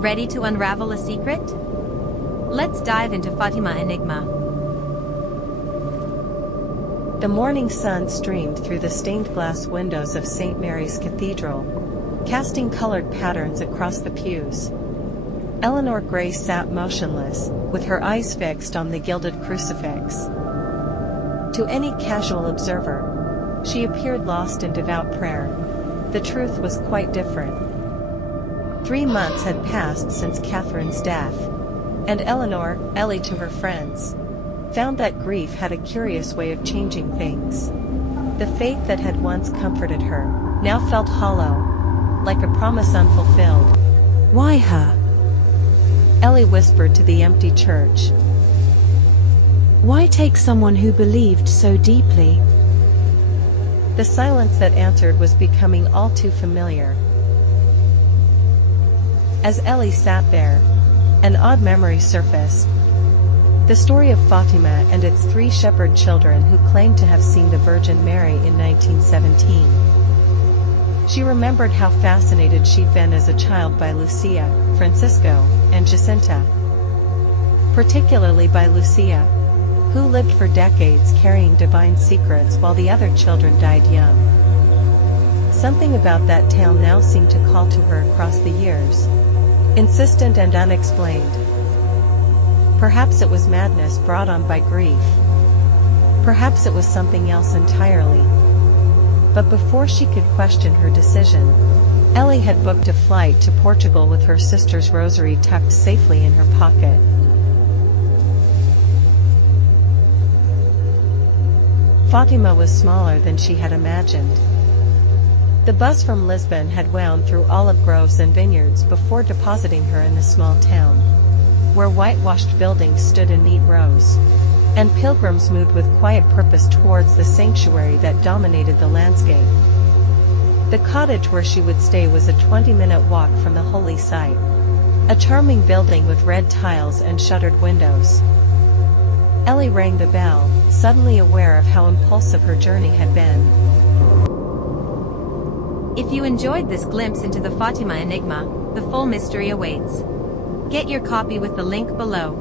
Ready to unravel a secret? Let's dive into Fatima Enigma. The morning sun streamed through the stained glass windows of St. Mary's Cathedral, casting colored patterns across the pews. Ellie Grace sat motionless, with her eyes fixed on the gilded crucifix. To any casual observer, she appeared lost in devout prayer. The truth was quite different. 3 months had passed since Catherine's death, and Ellie to her friends, found that grief had a curious way of changing things. The faith that had once comforted her, now felt hollow, like a promise unfulfilled. "Why her?" Ellie whispered to the empty church. "Why take someone who believed so deeply?" The silence that answered was becoming all too familiar. As Ellie sat there, an odd memory surfaced. The story of Fatima and its 3 shepherd children who claimed to have seen the Virgin Mary in 1917. She remembered how fascinated she'd been as a child by Lucia, Francisco, and Jacinta. Particularly by Lucia, who lived for decades carrying divine secrets while the other children died young. Something about that tale now seemed to call to her across the years, insistent and unexplained. Perhaps it was madness brought on by grief. Perhaps it was something else entirely. But before she could question her decision, Ellie had booked a flight to Portugal with her sister's rosary tucked safely in her pocket. Fatima was smaller than she had imagined. The bus from Lisbon had wound through olive groves and vineyards before depositing her in the small town, where whitewashed buildings stood in neat rows, and pilgrims moved with quiet purpose towards the sanctuary that dominated the landscape. The cottage where she would stay was a 20-minute walk from the holy site, a charming building with red tiles and shuttered windows. Ellie rang the bell, suddenly aware of how impulsive her journey had been. If you enjoyed this glimpse into the Fatima Enigma, the full mystery awaits. Get your copy with the link below.